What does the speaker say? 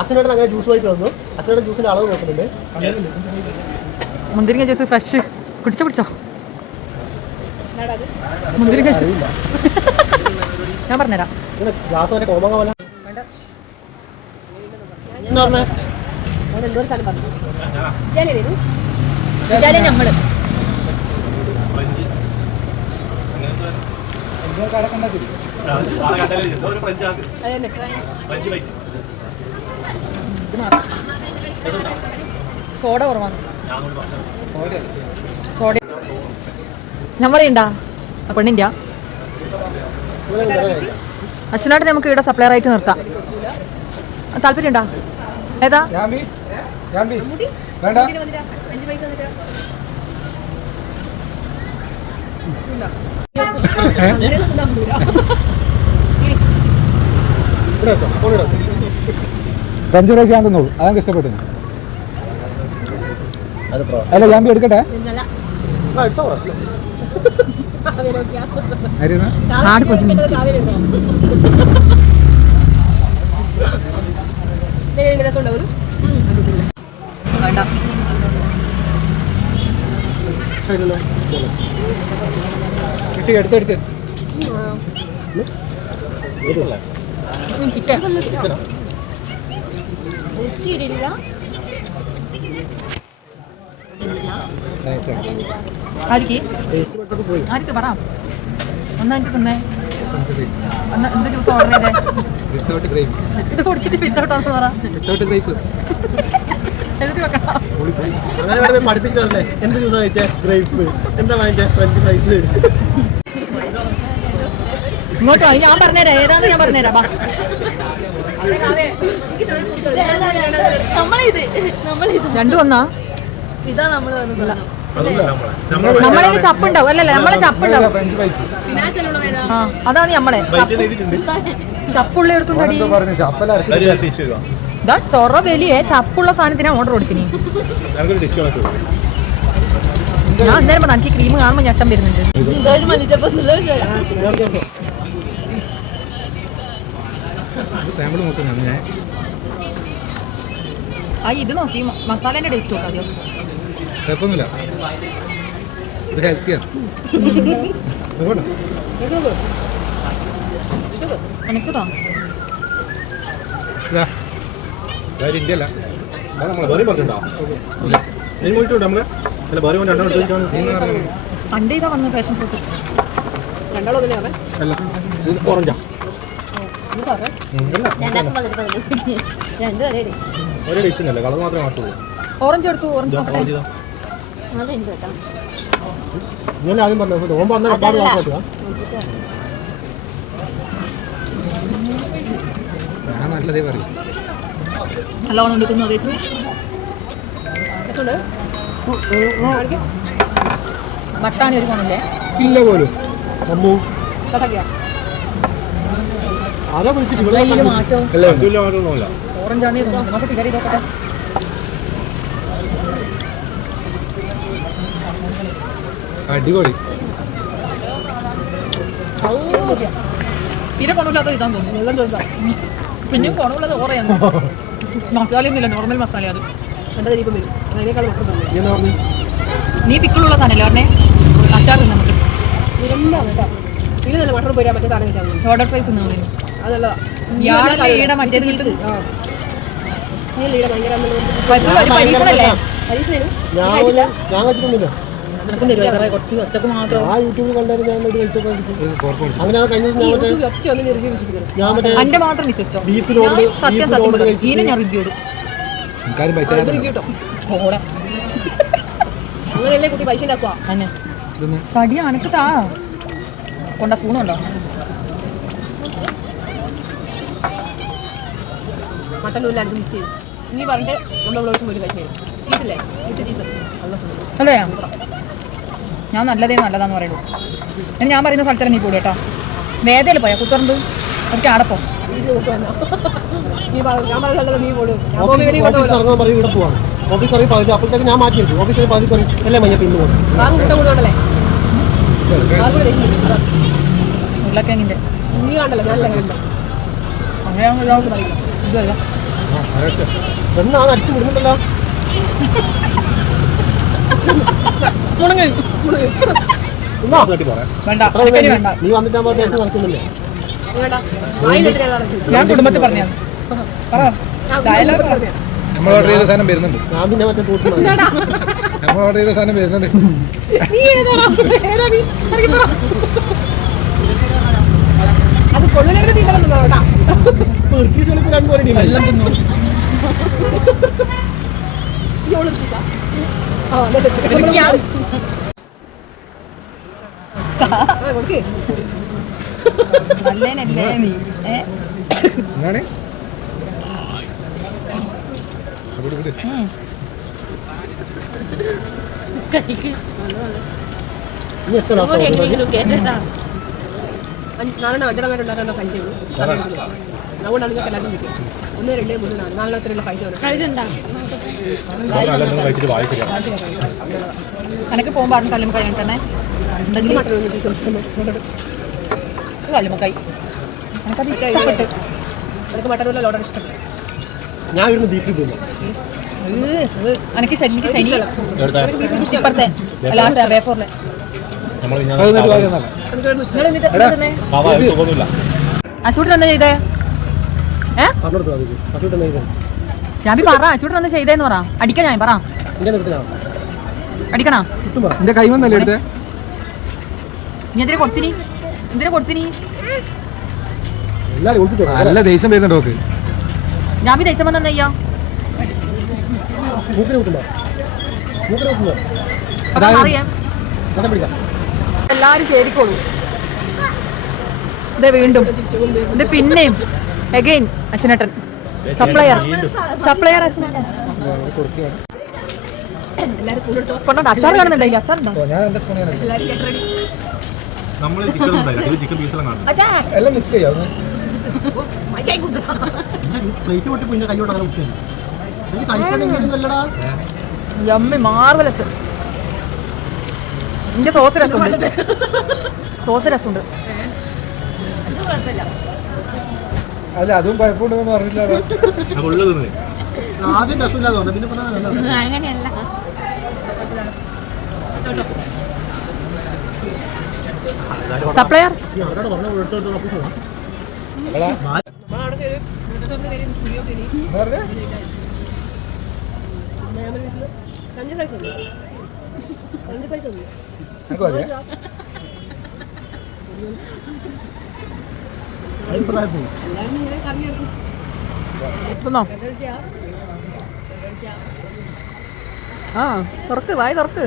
അച്ഛനോട് അങ്ങനെ ജ്യൂസ് വായിട്ട് വന്നു. അച്ഛനോട് ജ്യൂസിന്റെ അളവ് നോക്കുന്നുണ്ട്. മുന്തിരിങ്ങ ജ്യൂസ് ഫ്രഷ് പിടിച്ചോ മുന്തിരിങ്ങ ജ്യൂസ് ഞാൻ പറഞ്ഞുതരാം. ഗ്ലാസ് വരെ കോമങ്ങ പോലെ ഞമ്മള് സോഡ കുറവാണ്. സോഡ നമ്മളെയുണ്ടാ പെണ്ണിൻ്റെ അച്ഛനായിട്ട് നമുക്ക് ഇവിടെ സപ്ലയർ ആയിട്ട് നിർത്താം. താല്പര്യം ഉണ്ടോ? ഏതാ ഫ്രഞ്ച് ഫ്രൈസ് ഞാൻ തന്നോളൂ. അതാണ് ഇഷ്ടപ്പെട്ടു. അല്ല ജാമ്പി എടുക്കട്ടെ. ആട് കുറച്ച് മിനിറ്റ് വേണ്ട. കിട്ടി എടുത്തെടുത്ത് ചിക്കൻ ആർക്ക് പറ. ഒന്നാ എനിക്ക് തിന്നേ. എന്ത് ജ്യൂസ് ഓർഡർ ചെയ്തേ? ഇത് കുടിച്ചിട്ട് വിത്തൗട്ടാന്ന് പറ. എഴുതി വെക്കണം. അങ്ങനെ പഠിപ്പിച്ചതല്ലേ. എന്ത് ജ്യൂസാ കഴിച്ചേ? ഗ്രേപ്പ്. എന്താ വാങ്ങിച്ചേ? French fries. ഇങ്ങോട്ടോ ഞാൻ പറഞ്ഞുതരാം. ഏതാന്ന് ഞാൻ പറഞ്ഞുതരാം. രണ്ടു വന്നാ ഇതാ നമ്മള് നമ്മളെ ചപ്പുണ്ടാവും. അല്ലല്ല നമ്മളെ ചപ്പുണ്ടാവും. അതാണ് നമ്മളെ ചപ്പുള്ള എടുത്തുണ്ടടി. ഇതാ ചൊറ വലിയ ചപ്പുള്ള സാധനത്തിനാ ഓർഡർ കൊടുക്കുന്നത്. ഞാൻ അന്നേരം പറഞ്ഞു എനിക്ക് ക്രീം കാണുമ്പോൾ ഞെട്ടം വരുന്നുണ്ട്. ആ ഇത് നോക്കി മസാലേന്റെ ടേസ്റ്റ് നോക്കാം. ആദ്യം കുഴപ്പമൊന്നുമില്ല. ഇത് ഹെൽത്തിയാണ്. എനിക്കതാ ഇന്ത്യ അല്ല പണ്ട് ഇതാ വന്നത് പാഷൻ ഫ്രൂട്ട്. ഓറഞ്ചാ ഓറഞ്ച് എടുത്തു. ഓറഞ്ച് ആദ്യം പറഞ്ഞു. നല്ലതേ പറയും. നല്ലോണം എടുക്കുന്നു. തേച്ചു ബട്ടാണി ഒരു പോണില്ലേ? ഇല്ല പോലും. മാറ്റോ ഓറഞ്ചാന്നേ തോന്നുന്നു. നമുക്ക് ഫിഗർ ചെയ്ത് നോക്കട്ടെ. അടിപൊളി. തീരെ കൊണമില്ലാത്ത ഇതാന്ന് തോന്നുന്നു. പിന്നെയും കൊണമുള്ളത് ഓറയാണ്. മസാലയൊന്നുമില്ല, നോർമൽ മസാല. അത് എൻ്റെ തരീപ്പം വരും. അതിനേക്കാൾ നീ പിക്കിളുള്ള സാധനമല്ലേ പറഞ്ഞേ? അച്ചാർ നമുക്ക് മട്ടർ പോരാ മറ്റേ സാധനം വെച്ചാൽ ഓർഡർ പ്രൈസ് അതല്ല മറ്റേത് കിട്ടും. പരീക്ഷണല്ലേ? കുറച്ച് ഒറ്റക്ക് മാത്രം എന്റെ മാത്രം വിശ്വസിച്ചോ? സത്യം സത്യം ഇതിനെ ഞാൻ റിവ്യൂ ഇടും. അങ്ങനെയല്ലേ കുട്ടി പൈസ ഉണ്ടാക്കുക തന്നെ കടി അനക്ക് താ കൊണ്ട സ്പൂണുണ്ടോ മട്ടൻ ഉള്ള അഞ്ച് മിസ് ചെയ്യും നീ പറഞ്ഞിട്ട് നമ്മൾ ഒരു പൈസ ചീസല്ലേ വിത്ത് ചീസ് അല്ലേ ഞാൻ നല്ലതാന്ന് പറയുള്ളൂ ഇനി ഞാൻ പറയുന്ന സ്ഥലത്തല്ല നീ പോലും കേട്ടോ വേദയിൽ പോയാ കുത്തറുണ്ട് എനിക്ക് ആടപ്പോ ഓഫീസ് അറിയി പകുതി അപ്പോഴത്തേക്ക് ഞാൻ മാറ്റിയിട്ടു ഓഫീസിൽ പകുതി കറി അല്ലേ മഞ്ഞ പിന്നെ ഉരുളക്കിഴങ്ങിന്റെ നീ കണ്ടല്ലോ അങ്ങനെയാകുമ്പോൾ ഇതല്ല എന്നാണ് അടിച്ചു വിടുന്നുണ്ടല്ലോ വേണ്ട നീ വന്നിട്ടാകുമ്പോൾ ദേഷ്യം നടക്കുന്നില്ലേ ഞാൻ കുടുംബത്തിൽ പറഞ്ഞു നമ്മൾ ഓർഡർ ചെയ്ത സാധനം വരുന്നുണ്ട് ഞാൻ പിന്നെ മറ്റേ കൂട്ടി നമ്മൾ ഓർഡർ ചെയ്ത സാധനം വരുന്നുണ്ട് അത് കൊള്ളിലേക്ക് തീരുമാനം രണ്ടുപേരും എല്ലാം തിന്നു നല്ലനല്ലേ നീ എന്താണ് നാലെണ്ണം അഞ്ചരമാരുണ്ടാക്കാനുള്ള പൈസ ഉള്ളൂ അതുകൊണ്ടാണ് നിങ്ങൾക്ക് എല്ലാവരും കിട്ടും 1 2 3 4 നാലെണ്ണത്തിനുള്ള പൈസ എനിക്ക് പോകുമ്പോൾ ആരും കല്ലുമക്കായി തന്നെ കല്ലുമക്കായി എനിക്കത് ഇഷ്ടപ്പെട്ട് എനിക്ക് മട്ടനുള്ള ലോഡർ ഇഷ്ടപ്പെട്ടു ഞാൻ ഇരുന്ന് ബീഫ് തിന്നു എനിക്ക് ശനി ഇപ്പുറത്തെ അല്ലാത്ത വേഫോറിലെ അശൂട്ടൻ എന്താ ചെയ്തേ ഞാൻ പറ അശൂട്ടൻ എന്താ ചെയ്തേന്ന് പറ അടിക്കാം ഞാൻ പറ അടിക്കണോ എന്റെ കൈ വന്നല്ലേ എടുത്തേ നീ എന്തിനാ കൊടുത്തിനി നല്ല ദേഷ്യം വരുന്നുണ്ട് നോക്ക് ഞാൻ ദേഷ്യം വന്ന എന്താ ചെയ്യാ അറിയാം എല്ലാരും കേറിക്കോളൂ ഇതേ വീണ്ടും ഇത് പിന്നെയും അഗൈൻ അച്ഛനേട്ടൻ സപ്ലയർ അച്ഛനേട്ടൻ കൊണ്ടോ അച്ചാർ കാണുന്നുണ്ടല്ലോ അച്ചാറുണ്ടോ എല്ലാം മിക്സ് ചെയ്യാം യമ്മി മാർവലസ് ഇതിന്റെ സോസ് രസമുണ്ട് അല്ല അതും കുഴപ്പമുണ്ടെന്ന് പറഞ്ഞില്ല ആദ്യം രസമില്ലാതെ പറഞ്ഞു പിന്നെ അങ്ങനെയല്ല സപ്ലയർ ആ തുറക്ക് വായി തുറക്ക്